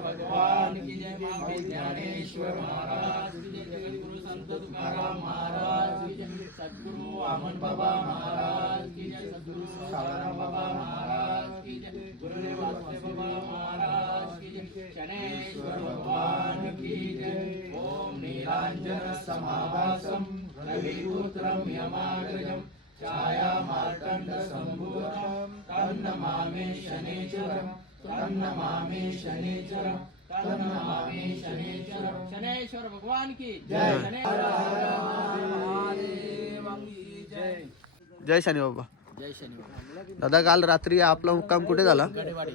भगवान की जय। माँ ज्ञानेश्वर महाराज की जय। जगद्गुरु संत तुकाराम महाराज की जय। सद्गुरु वामन बाबा महाराज की जय। सद्गुरु साराराम बाबा महाराज की जय। गुरुदेव वासुदेव बाबा महाराज की जय। शनैश्वर भगवान की जय। ओम नीलांजन समाभासम रविपुत्रम यमाग्रजम छाया मार्तंड संभूतम तन्नमामि शनैश्वरम तन्नमामि शनैश्वरम तन्नमामि शनैश्वरम। शनैश्वर भगवान की जय। शनैश्वर महादेव की जय। जय शनी बाबा। जय शनी। दादा काल रात्री आपला मुक्काम कुठे झाला? गडेवाडी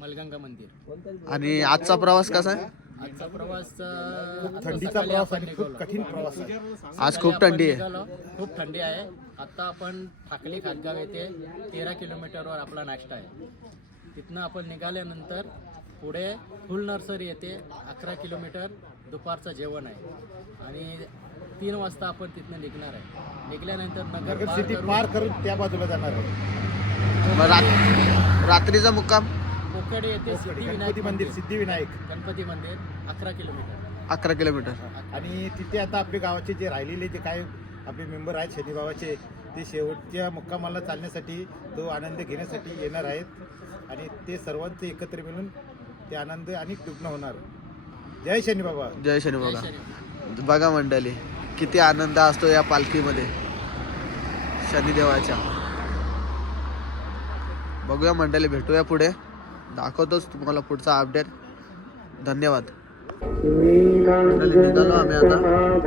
मलगंगा मंदिर। आणि आजचा प्रवास कसा आहे? आजचा प्रवास थंडीचा प्रवास आणि खूप कठीण प्रवास आहे. आज खूप थंडी आहे. खूप थंडी आहे. आता आपण ठाकली खातगाव येथे 13 किलोमीटरवर आपला नाश्ता आहे. तिथनं आपण निघाल्यानंतर पुढे फुल नर्सरी येथे 11 किलोमीटर दुपारचं जेवण आहे आणि 3 वाजता आपण तिथनं निघणार आहे. निघाल्यानंतर नगर सिटी पार करून त्या बाजूला जाणार आहे. मग रात्रीचा मुक्काम कोकडे येथे गणपती मंदिर सिद्धिविनायक गणपती मंदिर 11 किलोमीटर. 11 किलोमीटर. आणि तिथे आता आपल्या गावाचे जे राहिलेले जे काय आपले मेंबर आहेत शनी बाबाचे ते शेवटच्या मुक्कामाला चालण्यासाठी तो आनंद घेण्यासाठी येणार आहेत आणि ते सर्वांचे एकत्र मिळून ते आनंद आणि दुग्न होणार. जय शनी बाबा. जय शनी बाबा. बघा मंडळी किती आनंद असतो या पालखीमध्ये शनिदेवाच्या. बघूया मंडळी, भेटूया पुढे, दाखवतोच तुम्हाला पुढचा अपडेट. धन्यवाद. मंडळी निघालो आम्ही आता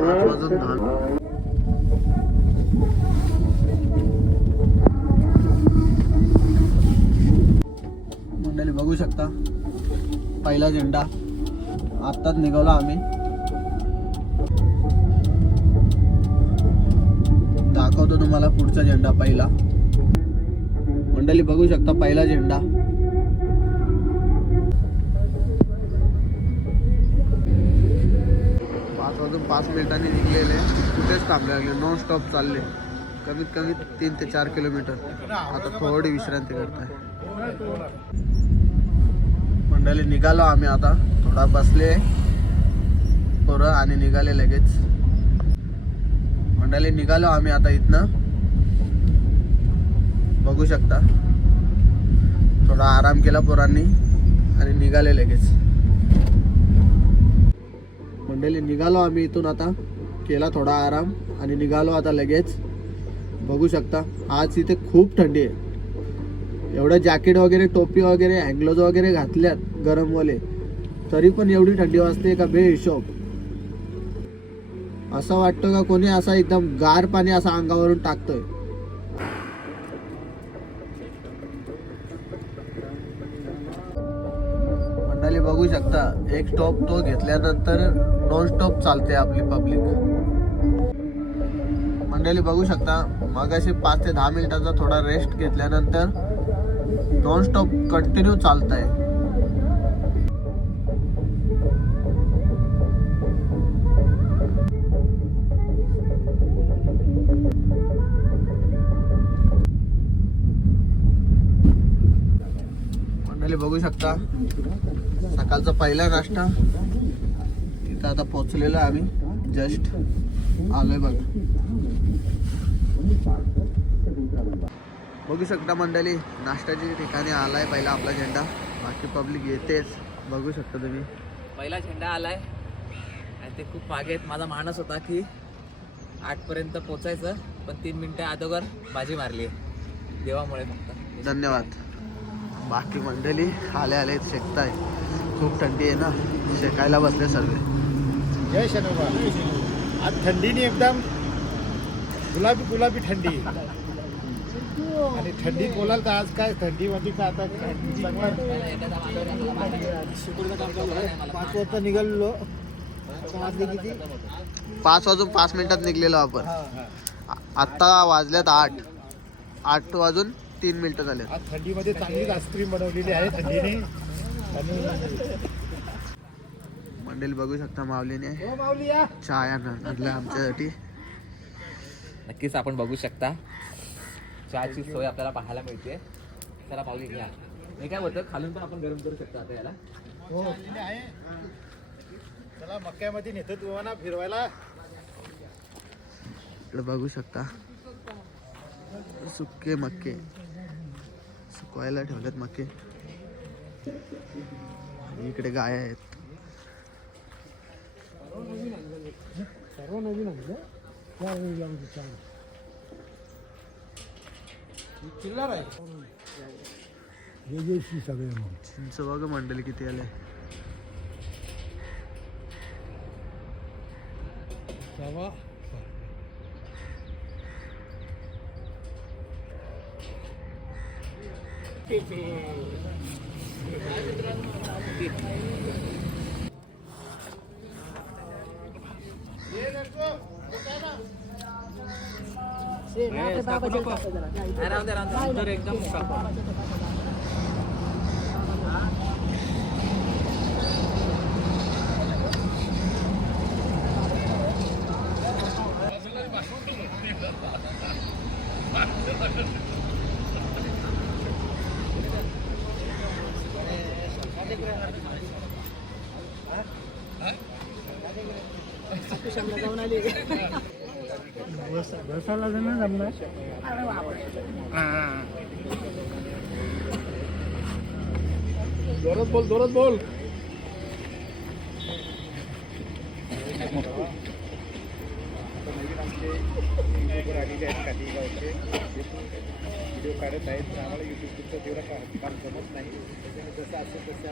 5:10. मंडळी बघू शकता पहिला झेंडा आत्ताच निघालो आम्ही. दाखवतो तुम्हाला पुढचा झेंडा पहिला. मंडळी बघू शकता पहिला झेंडा. वाजून 5 मिनिटांनी निघलेले, कुठेच थांबले लागले, नॉन स्टॉप चालले. कमीत कमी 3 ते 4 किलोमीटर. आता थोडी विश्रांती करताय. मंडळी निघालो आम्ही आता, थोडा बसले पोरं आणि निघाले लगेच. मंडळी निघालो आम्ही आता इथनं, बघू शकता. थोडा आराम केला पोरांनी आणि निघाले लगेच. मंडळी निघालो आम्ही इथून आता, केला थोडा आराम आणि निघालो आता लगेच. बघू शकता आज इथे खूप थंडी आहे. एवढं जॅकेट वगैरे, टोपी वगैरे, हँगलोज वगैरे घातल्यात गरमवाले, तरी पण एवढी थंडी वाजते का बेहिशोब. असं वाटतं का कोणी असा एकदम गार पाणी असं अंगावरून टाकतोय. मंडळी बघू शकता एक स्टॉप तो घेतल्यानंतर नॉन स्टॉप चालते आपली पब्लिक. मंडळी बघू शकता मगाशी 5 ते 10 मिनिटाचा थोडा रेस्ट घेतल्यानंतर नॉन स्टॉप कंटिन्यू चालत आहे. मंडळी बघू शकता सकाळचा पहिला नाश्ता इथं आता पोहोचलेलो आम्ही, जस्ट आलोय बघा. बघू शकता मंडळी नाश्त्याच्या ठिकाणी आलाय पहिला आपला झेंडा. बाकी पब्लिक येतेच, बघू शकता तुम्ही. पहिला झेंडा आलाय आणि ते खूप मागे आहेत. माझा मानस होता की 8 पर्यंत पोचायचं, पण 3 मिनिटं अगोदर बाजी मारली देवामुळे फक्त. धन्यवाद. बाकी मंडळी आले आले शेकताय, खूप थंडी आहे ना, शेकायला बसले सर्व. जय शनी बाबा. आज थंडीने एकदम गुलाबी गुलाबी थंडी आणि थंडी बोलाल तर आज काय थंडीमध्ये का आता 5 वाजता निघालो. 5 वाजून 5 मिनिटात निघलेलो आपण. आत्ता वाजल्यात 8 वाजून 3 मिनिटं झाले. आज थंडीमध्ये चांगलीच आईस्क्रीम बनवलेली आहे थंडीने. आणि मंडळी बघू शकता माऊलीने चहा आणलं आमच्यासाठी. नक्कीच आपण बघू शकता चहाची सोय आपल्याला पाहायला मिळते. चला पावली घ्या. मी काय बोलतो खालून पण आपण गरम करू शकतो आता याला. चाललेली आहे. चला मक्क्यामध्ये नेतो तुम्हाला फिरवायला. इकडे बघू शकता सुके मक्के सुकवायला ठेवलेत मक्के. आणि इकडे गाय आहेत. सर्व नवीन आणलं चिल्लर आहे हे सगळे मग चिंच बघा मंडळी किती आले. सवा एकदम बसायला जमणार जमणार जोरात बोल युट्यूबवर आलेले आहेत काही गावचे व्हिडिओ काढत आहेत. आम्हाला युट्यूबचं तेवढं काम जमत नाही. त्याच्यामुळे जसं असेल तसं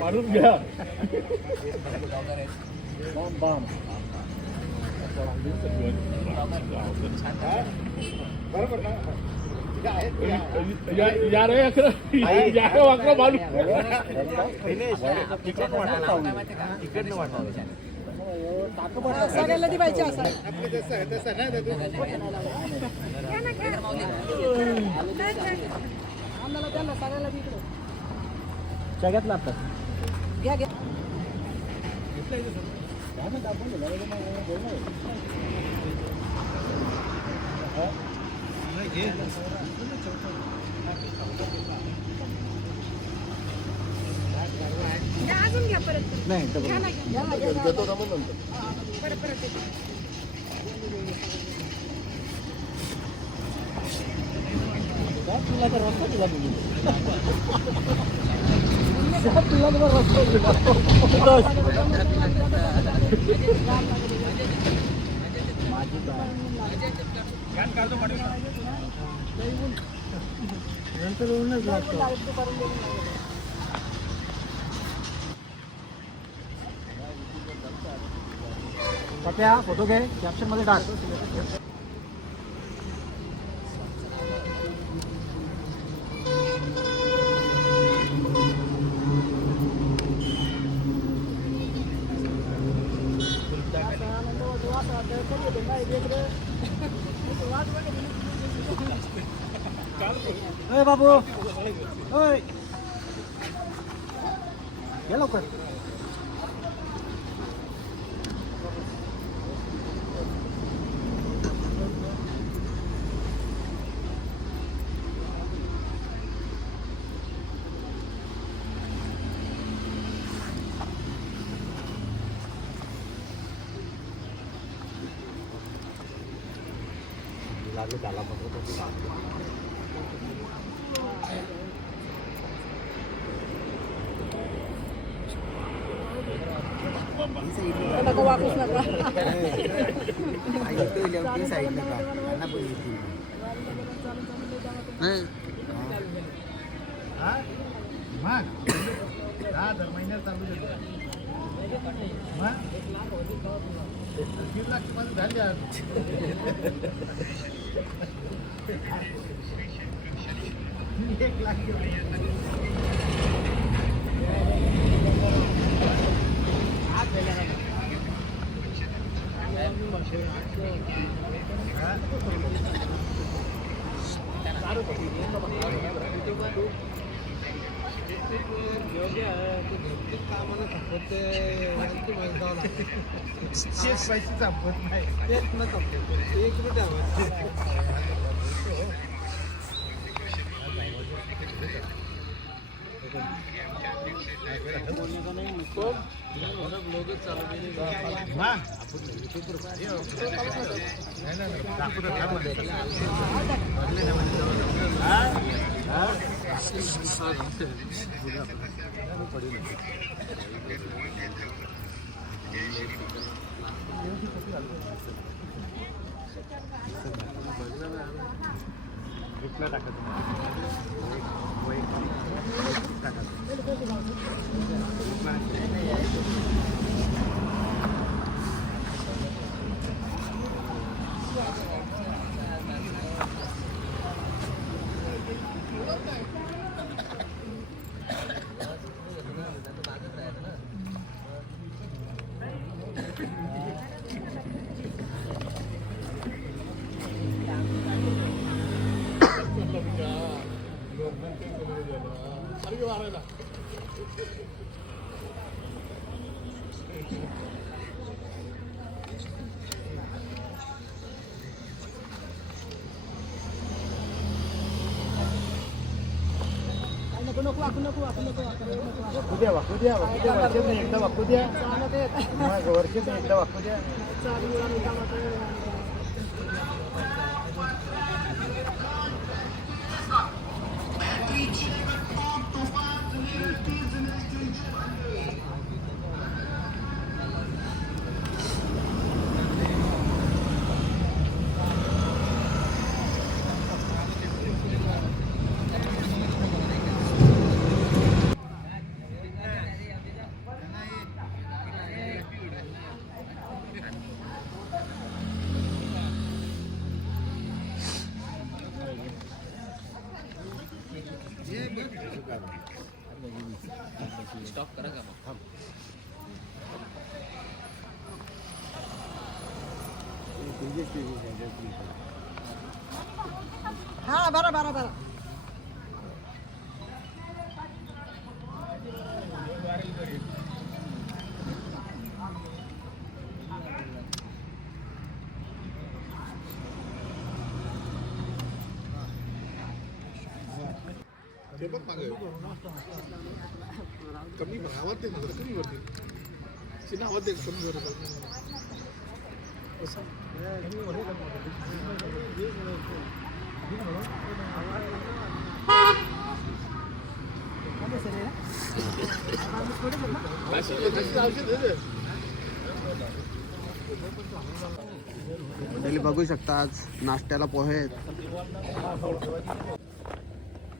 मारून घ्या बरोबर ना. या रे अकरा वाकरा मारून सगळ्याला ती पाहिजे असं आपलं जसं आहे तसं नाही दादू. आम्हाला त्यांना सगळ्याला तिकडे सगळ्यातला आता घ्या घ्या घ्या, अजून घ्या परत घ्या ना, घ्या. परत परत येते. फोटो घे कॅप्शन मध्ये टाक. बाबू या लवकर. नका वाकूच नका मग दर महिन्यात चालू देतो. मग 1.5 लाख मध्ये झाली आज. एक लाख पैसे संपत नाही. एक मिनिट वाकू द्या वर्षात नाही एकदा वाकू द्या मग वर्षात नाही एकदा वाकू द्या. स्टॉप करा का मग? हा बरं बरं बरं. कमी आवाज दे ना कमी वरती चिन्ह आवाज दे कमी वर मंडळी बघू शकता आज नाश्त्याला पोहे आहेत.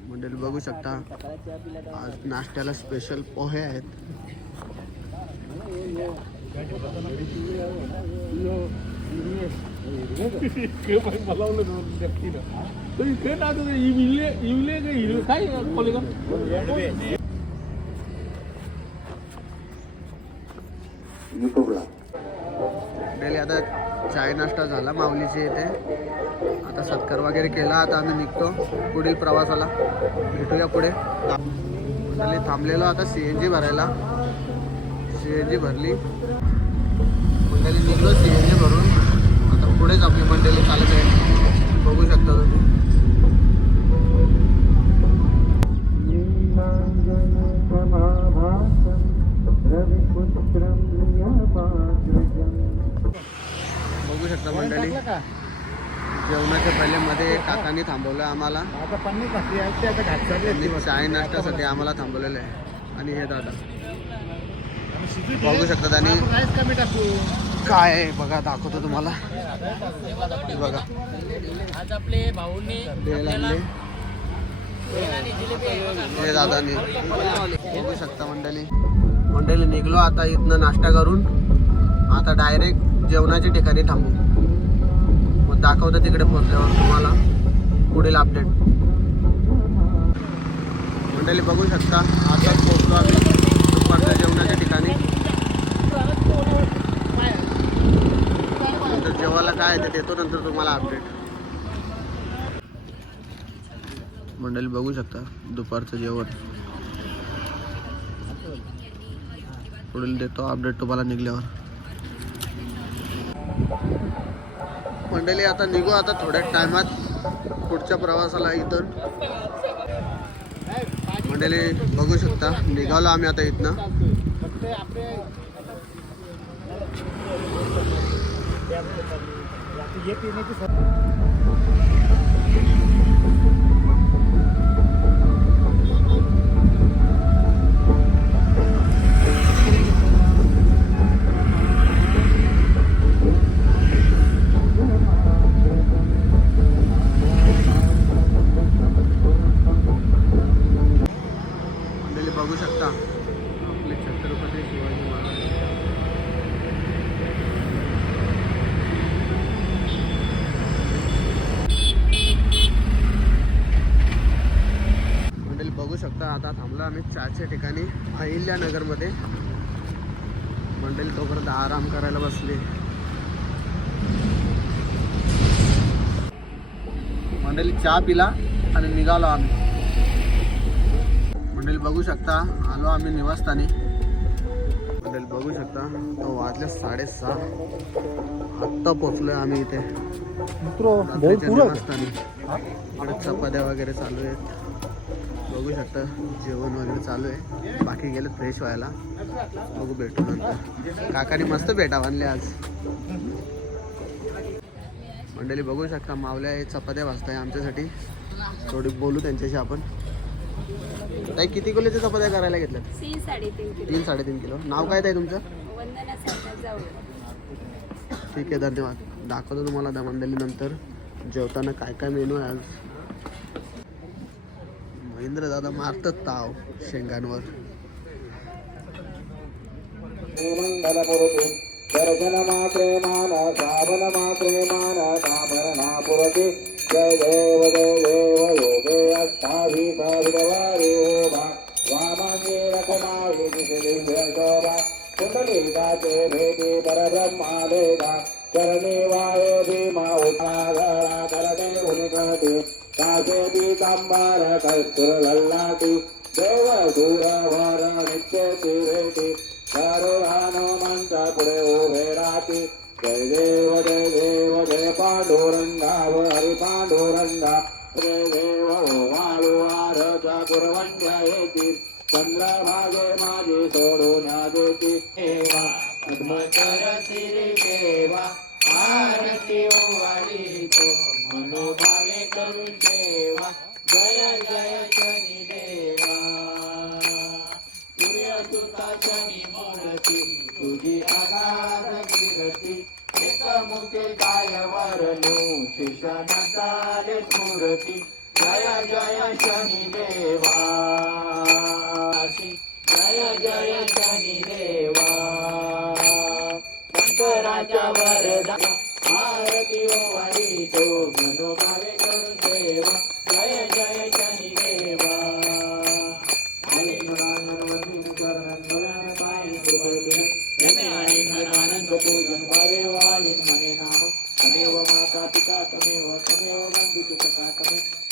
मंडळी बघू शकता आज नाश्त्याला स्पेशल पोहे आहेत. मंडळी आता चाय नाश्ता झाला माऊलीचे इथे. आता सत्कार वगैरे केला. आता आम्ही निघतो पुढील प्रवासाला. भेटूया पुढे. मंडळी थांबलेलो आता CNG भरायला. CNG भरली. मंडळी निघलो CNG भरून. आता पुढेच आपली मंडळी चालत आहे. बघू शकता तुम्ही. बघू शकता मंडळी जेवणाच्या पहिले मध्ये काकांनी थांबवलं आम्हाला. आता पन्नी घातली आहे ते आता घात चालली त्यांनी चाय नाश्त्यासाठी आम्हाला थांबवलेलं आहे. आणि हे दादा बघू शकता. त्यांनी राईस कमी टाकू. काय आहे बघा दाखवतो तुम्हाला. हे बघा आज आपले भाऊंनी बेल आणले हे दादानी. बघू शकता मंडळी निघलो आता इथनं नाश्ता करून. आता डायरेक्ट जेवणाच्या ठिकाणी थांबू. मग दाखवतो तिकडे पोहोचल्यावर तुम्हाला पुढील अपडेट. मंडळी बघू शकता आता पोहोचलो आम्ही दुपारच्या जेवणाच्या ठिकाणी. नंतर जेवायला काय ते देतो नंतर तुम्हाला अपडेट. मंडळी बघू शकता दुपारचं जेवण. पुढील देतो अपडेट तुम्हाला निघल्यावर. मंडळी आता निघू आता थोड्या टायमात पुढच्या प्रवासाला. इथून मंडळी बघू शकता निघालो आम्ही आता इथनं. आता येत नाही की मंडळी बघू शकता आपले छत्रपती शिवाजी महाराज. मंडळी बघू शकता आता थांबलो आम्ही चहाच्या ठिकाणी अहिल्यानगरमध्ये. मंडळी तोपर्यंत आराम करायला बसले. मंडळी चहा पिला आणि निघालो आम्ही. मंडळी बघू शकता आलो आम्ही निवासस्थानी. मंडळी बघू शकता तो वाजले 6:30. आत्ता पोचलोय आम्ही इथे रात्रीच्या निवासस्थानी. इकडे चपात्या वगैरे चालू आहेत. बघू शकता जेवण वगैरे चालू आहे. बाकी गेले फ्रेश व्हायला. बघू भेटू नंतर. काकाने मस्त भेटा बांधले आज. मंडळी बघू शकता मावल्या चपात्या भाजताय आमच्यासाठी. थोडी बोलू त्यांच्याशी आपण. ताई किती किलोच्या चपात्या करायला घेतल्यात? 3-3.5 किलो. नाव काय ताई तुमचं? वंदना सरनाथ जाऊ. ठीक आहे धन्यवाद. दाखवतो तुम्हाला दमंडली नंतर जेवताना काय काय मेनू आहे आज. महेंद्र दादा मारतात ताव शेंगांवर. दर्शन मात्रे माना श्रावण मात्रे माना साभरणा पुरते. जय देव योगे अष्टाभिसविदवारे ओभा वामांगे रखमाये दिव्य शोभा. कुंडलिकाचे भेटी परब्रह्मादेगा चरणे वाये भीमा उठागणा करते उनिकटे. काशे पीतांबर कस्तुर लल्लाटी देव दूरवर नित्य भेटी. हनुमंत पुढे उभे राहते. जय देव जय पांडुरंगा हरी पांडुरंगा. जय देव वाळू आरत कुरवंड्या येतील. चंद्रभागे माझी सोडून देती. देवा पद्मकर श्री देवा आरती ओवाळी तो मनोभावे करून देवा. जय जय शनी देवा सूर्यसुता शनी मूर्ती तुझी आगाध कीर्ती. एकमुखे काय वरलू शिशनसारे स्फूर्ती. जय जय शनी देवा जय जय शनी देवा. शंकराच्या वरदा आरती ओवाळी तो मनोभावे करून देवा. जय जय शनी देवा. आनंद पूजन भावे वालीन मने नाम. तमेव माता पिता तमेव बंधु सखा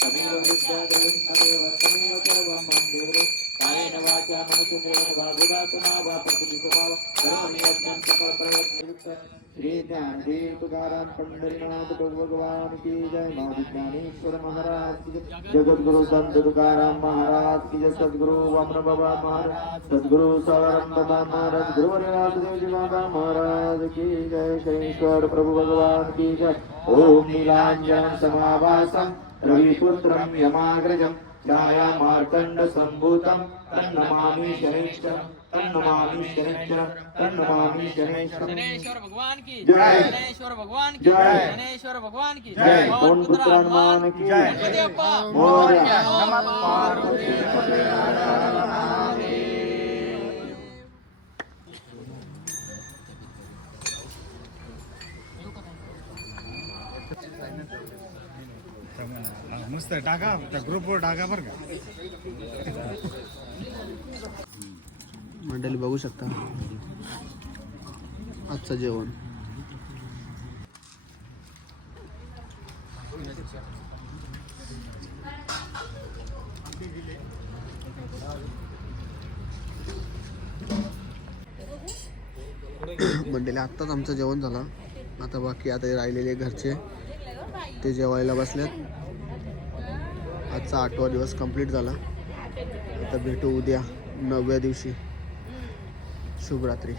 तमेव विद्या द्रविण तमेव तमेव सर्वं मंदिर. कायेन वाचा मनसेन्द्रियेण वा बुधात्मना वा प्रकृतिस्वभाव कर्मणि अज्ञान सकल प्रयत्न. श्री ज्ञानदेव तुकाराम पंढरीनाथ भगवान की जय. महाराज ज्ञानेश्वर महाराज की जय. जगद्गुरु संत तुकाराम महाराज की जय. सद्गुरु वामन बाबा महाराज. सद्गुरु सावरम बाबा महाराज. गुरुवर्य देवजी बाबा महाराज की जय. शनीश्वर प्रभु भगवान की जय. ओम नीलांजन समाभासम रविपुत्रम यमाग्रजम छाया मार्तंड संभूतम तन्नमामि शनैश्चरम तन्नमामि शनैश्चरम तन्नमामि शनैश्चरम. शनेश्वर भगवान की जय. शनेश्वर भगवान की जय. शनेश्वर भगवान की जय. पवन पुत्र हनुमान की जय. गणपती बाप्पा मोरया. नमः पार्वती मस्त टाका त्या ग्रुपवर टाका बरं का. मंडळी बघू शकता आजचं जेवण. मंडळी आत्ताच आमचं जेवण झालं. आता बाकी आता राहिलेले घरचे ते जेवायला बसलेत. आजचा 8वा दिवस कंप्लीट झाला. आता भेटू उद्या 9व्या दिवशी. शुभरात्री.